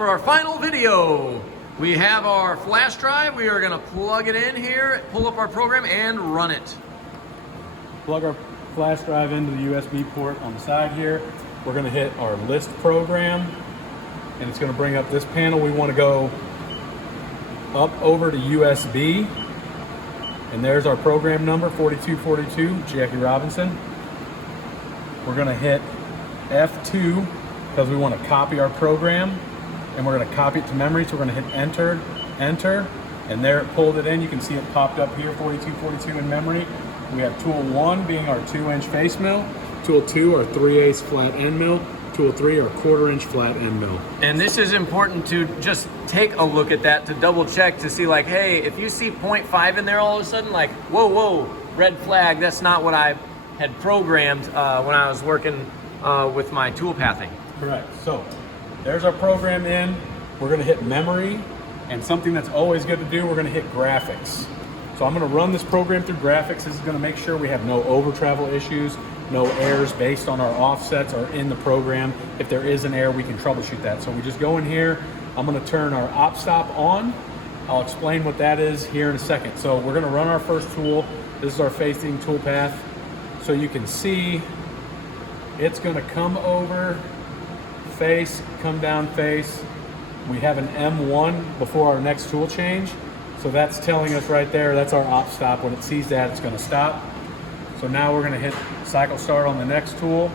for our final video. We have our flash drive. We are gonna plug it in here, pull up our program, and run it. Plug our flash drive into the USB port on the side here. We're gonna hit our list program, and it's gonna bring up this panel. We wanna go up over to USB, and there's our program number, 4242, Jackie Robinson. We're gonna hit F2 because we want to copy our program, and we're going to copy it to memory. So we're going to hit enter, and there it pulled it in. You can see it popped up here, 4242 in memory. We have tool 1 being our 2-inch face mill, tool 2 our 3/8 flat end mill, tool 3 our 1/4-inch flat end mill. And this is important to just take a look at that to double check to see, like, hey, if you see 0.5 in there all of a sudden, like, whoa, red flag, that's not what I had programmed when I was working with my tool pathing. Correct. So there's our program in. We're going to hit memory, and something that's always good to do, we're going to hit graphics. So I'm going to run this program through graphics. This is going to make sure we have no over travel issues, no errors based on our offsets or in the program. If there is an error, we can troubleshoot that. So we just go in here. I'm going to turn our op stop on. I'll explain what that is here in a second. So we're going to run our first tool. This is our facing tool path. So you can see it's going to come over face, come down face. We have an M1 before our next tool change. So that's telling us right there, that's our op stop. When it sees that, it's going to stop. So now we're going to hit cycle start on the next tool.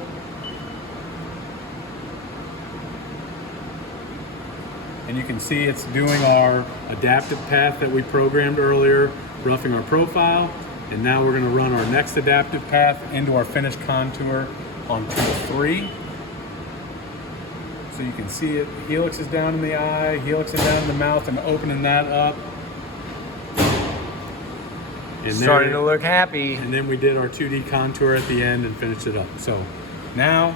And you can see it's doing our adaptive path that we programmed earlier, roughing our profile. And now we're going to run our next adaptive path into our finished contour on tool 3. So you can see it, helix is down in the eye, helix is down in the mouth, and opening that up. And Starting to look happy. And then we did our 2D contour at the end and finished it up. So now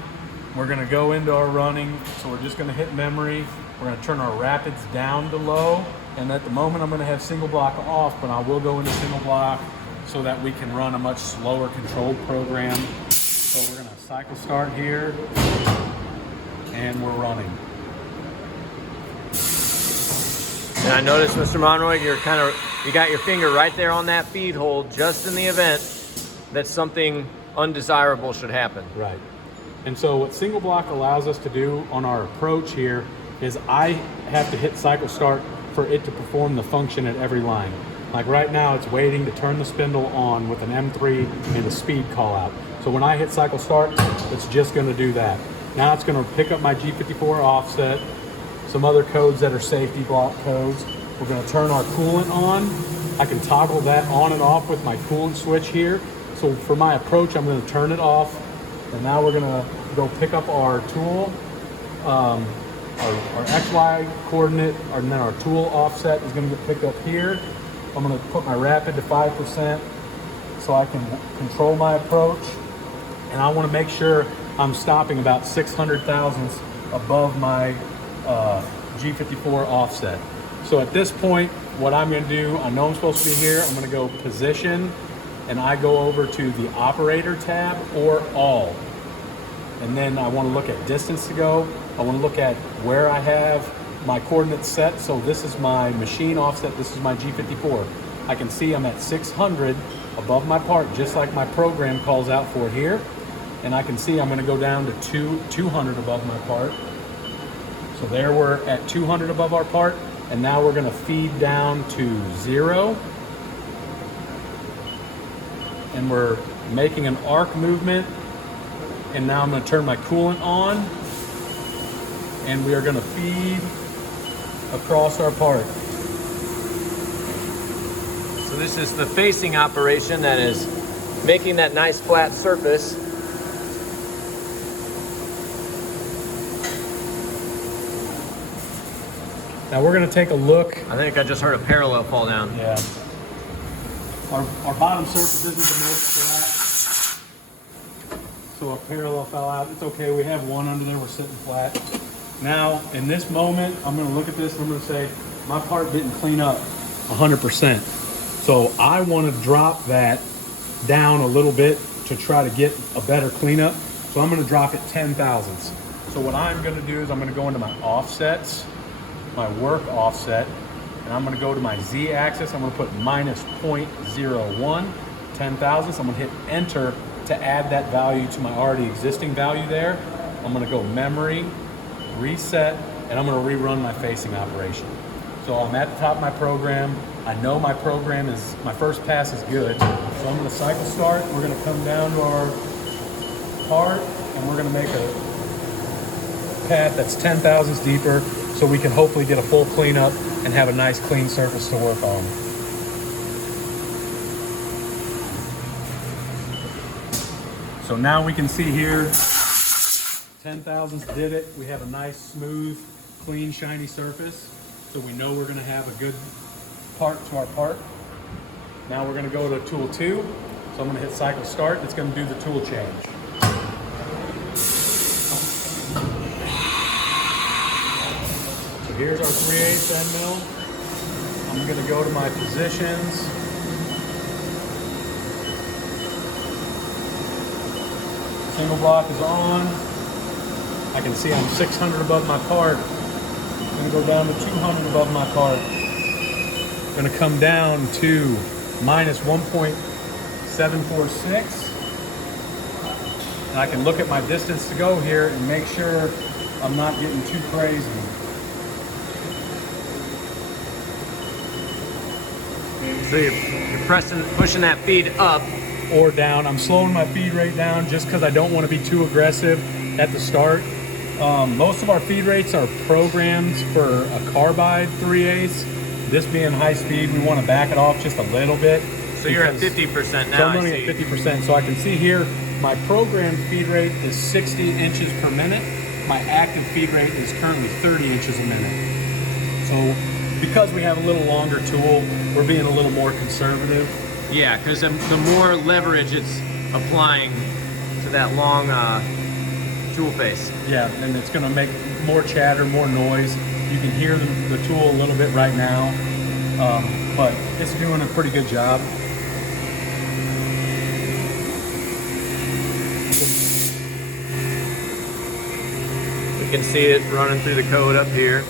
we're gonna go into our running. So we're just gonna hit memory. We're gonna turn our rapids down to low. And at the moment I'm gonna have single block off, but I will go into single block so that we can run a much slower controlled program. So we're gonna cycle start here, and we're running. And I noticed, Mr. Monroy, you got your finger right there on that feed hole, just in the event that something undesirable should happen. Right. And so what single block allows us to do on our approach here is I have to hit cycle start for it to perform the function at every line. Like right now, it's waiting to turn the spindle on with an M3 and a speed call out. So when I hit cycle start, it's just gonna do that. Now it's gonna pick up my G54 offset, some other codes that are safety block codes. We're gonna turn our coolant on. I can toggle that on and off with my coolant switch here. So for my approach, I'm gonna turn it off. And now we're gonna go pick up our tool, our XY coordinate, and then our tool offset is gonna get picked up here. I'm gonna put my rapid to 5% so I can control my approach. And I wanna make sure I'm stopping about 600 thousandths above my G54 offset. So at this point, what I'm gonna do, I know I'm supposed to be here, I'm gonna go position, and I go over to the operator tab or all. And then I wanna look at distance to go. I wanna look at where I have my coordinates set. So this is my machine offset, this is my G54. I can see I'm at 600 above my part, just like my program calls out for here. And I can see I'm gonna go down to 200 above my part. So there we're at 200 above our part, and now we're gonna feed down to 0. And we're making an arc movement, and now I'm gonna turn my coolant on, and we are gonna feed across our part. So this is the facing operation that is making that nice flat surface. Now we're gonna take a look. I think I just heard a parallel fall down. Yeah. Our bottom surface isn't the most flat. So a parallel fell out. It's okay, we have one under there, we're sitting flat. Now, in this moment, I'm gonna look at this and I'm gonna say, my part didn't clean up 100%. So I wanna drop that down a little bit to try to get a better cleanup. So I'm gonna drop it 10 thousandths. So what I'm gonna do is I'm gonna go into my offsets, my work offset, and I'm gonna go to my Z axis. I'm gonna put minus 0.01, 10 thousandths. I'm gonna hit enter to add that value to my already existing value there. I'm gonna go memory, reset, and I'm gonna rerun my facing operation. So I'm at the top of my program. I know my program is, my first pass is good. So I'm gonna cycle start. We're gonna come down to our part, and we're gonna make a path that's 10 thousandths deeper so we can hopefully get a full cleanup and have a nice clean surface to work on. So now we can see here, 10 thousandths did it. We have a nice, smooth, clean, shiny surface. So we know we're gonna have a good part to our part. Now we're gonna go to tool 2. So I'm gonna hit cycle start. It's gonna do the tool change. So here's our 3/8 end mill. I'm gonna go to my positions. Single block is on. I can see I'm 600 above my part. I'm gonna go down to 200 above my part. I'm gonna come down to minus 1.746. And I can look at my distance to go here and make sure I'm not getting too crazy. So you're pushing that feed up. Or down. I'm slowing my feed rate down just because I don't want to be too aggressive at the start. Most of our feed rates are programmed for a carbide 3/8. This being high speed, we want to back it off just a little bit. So you're at 50% now. So I'm running at 50%. So I can see here, my programmed feed rate is 60 inches per minute. My active feed rate is currently 30 inches a minute. So because we have a little longer tool, we're being a little more conservative. Yeah, because the more leverage it's applying to that long tool face. Yeah, and it's going to make more chatter, more noise. You can hear the tool a little bit right now, but it's doing a pretty good job. You can see it running through the code up here.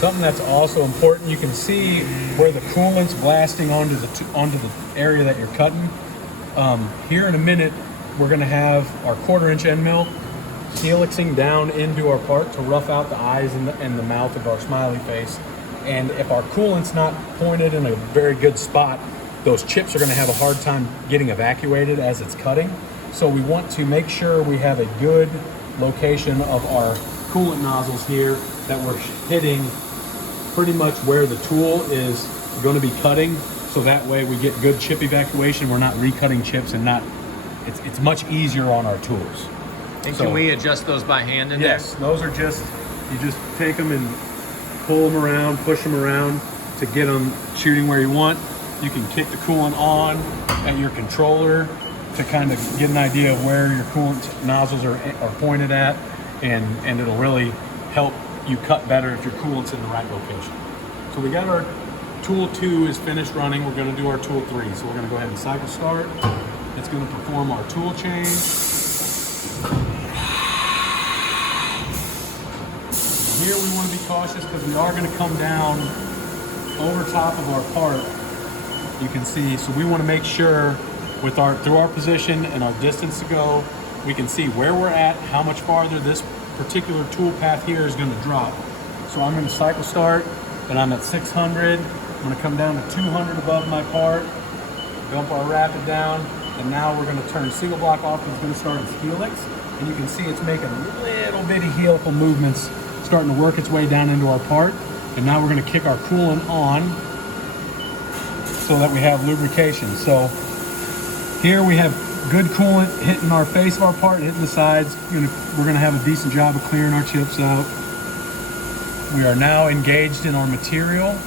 Something that's also important, you can see where the coolant's blasting onto the area that you're cutting. Here in a minute, we're going to have our 1/4 inch end mill helixing down into our part to rough out the eyes and the mouth of our smiley face. And if our coolant's not pointed in a very good spot, those chips are going to have a hard time getting evacuated as it's cutting. So we want to make sure we have a good location of our coolant nozzles here, that we're hitting pretty much where the tool is going to be cutting, so that way we get good chip evacuation. We're not recutting chips, and it's much easier on our tools. And can we adjust those by hand in there? Yes, those are just, you just take them and pull them around, push them around to get them shooting where you want. You can kick the coolant on at your controller to kind of get an idea of where your coolant nozzles are pointed at, and it'll really help you cut better if your coolant's in the right location. So we got our tool 2 is finished running. We're going to do our tool 3. So we're going to go ahead and cycle start. It's going to perform our tool change. Here we want to be cautious because we are going to come down over top of our part. You can see, so we want to make sure with through our position and our distance to go, we can see where we're at, how much farther this particular tool path here is going to drop. So I'm going to cycle start, and I'm at 600. I'm going to come down to 200 above my part, dump our rapid down, and now we're going to turn single block off. It's going to start its helix, and you can see it's making little bitty helical movements, starting to work its way down into our part. And now we're going to kick our coolant on so that we have lubrication. So here we have good coolant hitting our face of our part, hitting the sides. We're going to have a decent job of clearing our chips out. We are now engaged in our material.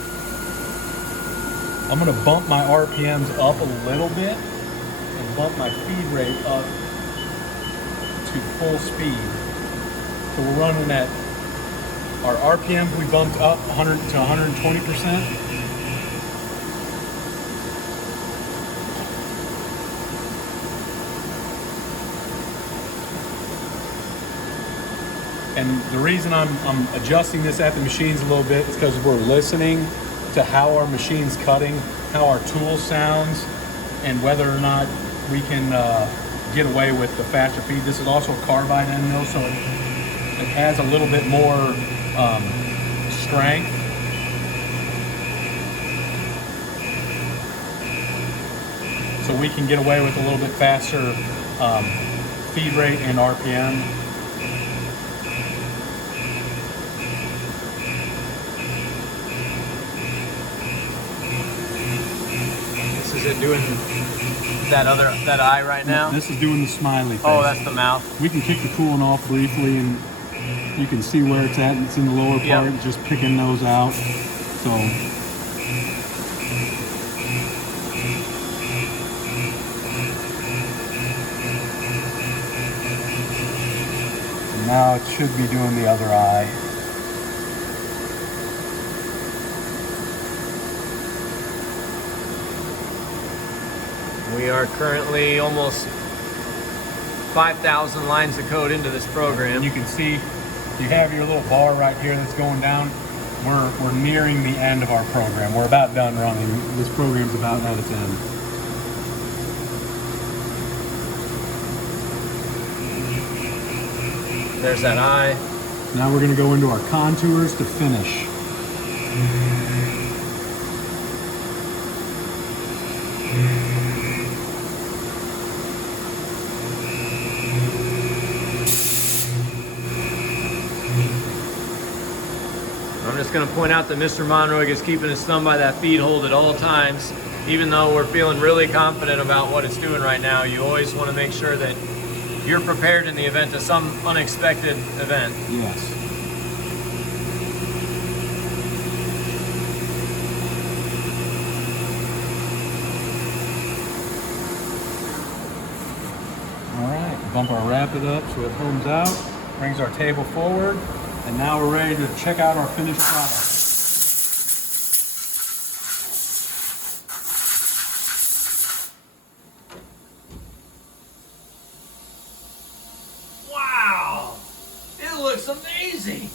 I'm going to bump my RPMs up a little bit and bump my feed rate up to full speed. So we're running at our RPMs, we bumped up 100 to 120%. And the reason I'm adjusting this at the machines a little bit is because we're listening to how our machine's cutting, how our tool sounds, and whether or not we can get away with the faster feed. This is also a carbide end mill, so it has a little bit more strength. So we can get away with a little bit faster feed rate and RPM. This is it doing that eye right now? This is doing the smiley face. Oh, that's the mouth. We can kick the coolant off briefly and you can see where it's at. It's in the lower part, just picking those out. So now it should be doing the other eye. We are currently almost 5,000 lines of code into this program. And you can see you have your little bar right here that's going down. We're nearing the end of our program. We're about done running. This program's about at its end. There's that eye. Now we're going to go into our contours to finish. I'm just going to point out that Mr. Monroig is keeping his thumb by that feed hold at all times. Even though we're feeling really confident about what it's doing right now, you always want to make sure that you're prepared in the event of some unexpected event. Yes. All right, bump our rapid up so it homes out, brings our table forward, and now we're ready to check out our finished product. Wow! It looks amazing!